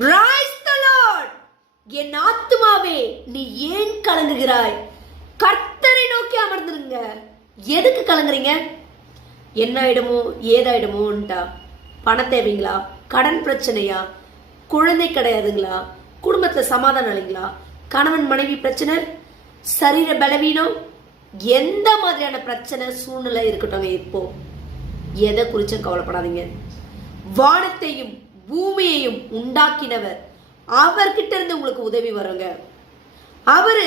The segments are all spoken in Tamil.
Praise the Lord. என் ஆத்துமாவே நீ ஏன் கலங்குகிறாய்? கர்த்தரை நோக்கி அமர்ந்துருங்க. எதுக்கு கலங்குறீங்க? என்ன ஆயிடுமோ ஏதாயிடுமோன்ட்டா? பண தேவைங்களா? கடன் பிரச்சனையா? குழந்தை கிடையாதுங்களா? குடும்பத்துல சமாதானம் இல்லைங்களா? கணவன் மனைவி பிரச்சனை, சரீர பலவீனம், எந்த மாதிரியான பிரச்சனை சூழ்நிலை இருக்கட்டும், இப்போ எதை குறிச்சும் கவலைப்படாதீங்க. வானத்தையும் பூமியையும் உண்டாக்கினவர் அவர்கிட்ட இருந்து உங்களுக்கு உதவி வருங்க. அவரு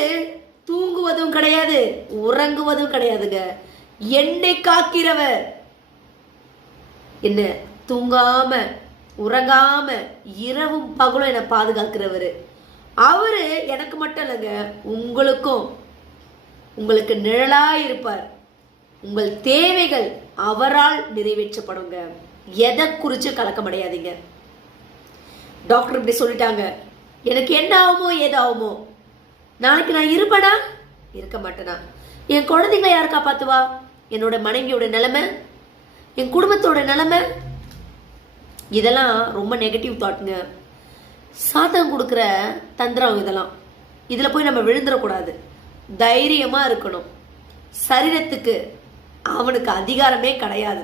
தூங்குவதும் கிடையாது, உறங்குவதும் கிடையாதுங்க. என்னை காக்கிறவர், என்ன தூங்காம உறங்காம இரவும் பகலும் என்னை பாதுகாக்கிறவர். அவரு எனக்கு மட்டும் இல்லைங்க, உங்களுக்கும், உங்களுக்கு நிழலா இருப்பார். உங்கள் தேவைகள் அவரால் நிறைவேற்றப்படுங்க. எதை குறிச்சு கலக்கம் அடையாதீங்க. டாக்டர் இப்படி சொல்லிட்டாங்க, எனக்கு என்ன ஆகுமோ ஏதாகுமோ, நாளைக்கு நான் இருப்பேனா இருக்க மாட்டேனா, என் குழந்தைங்களை யார் காப்பாத்துவா, என்னோட மனைவியோட நிலைமை, என் குடும்பத்தோட நிலைமை, இதெல்லாம் ரொம்ப நெகட்டிவ் தாட்ங்க. சாத்தம் கொடுக்குற தந்திரம் இதெல்லாம். இதுல போய் நம்ம விழுந்துடக்கூடாது. தைரியமா இருக்கணும். சரீரத்துக்கு அவனுக்கு அதிகாரமே கிடையாது.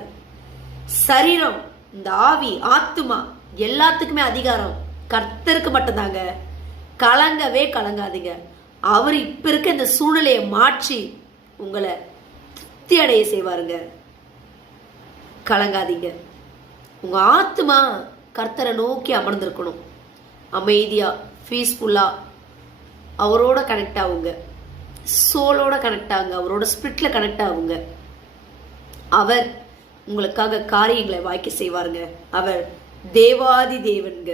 சரீரம், இந்த ஆவி, ஆத்துமா எல்லாத்துக்குமே அதிகாரம் கர்த்தருக்கு மட்டும்தாங்க. கலங்கவே கலங்காதீங்க. அவர் இப்ப இருக்க இந்த சூழ்நிலையை மாற்றி உங்களை திருப்தி அடைய செய்வாருங்க. கலங்காதீங்க. உங்க ஆத்துமா கர்த்தரை நோக்கி அமர்ந்திருக்கணும். அமைதியா, பீஸ்ஃபுல்லா அவரோட கனெக்ட் ஆகுங்க. சோலோட கனெக்ட் ஆகுங்க. அவரோட ஸ்பிரிட்ல கனெக்ட் ஆகுங்க. அவர் உங்களுக்காக காரியங்களை வாய்க்க செய்வாருங்க. அவர் தேவாதி தேவன்க.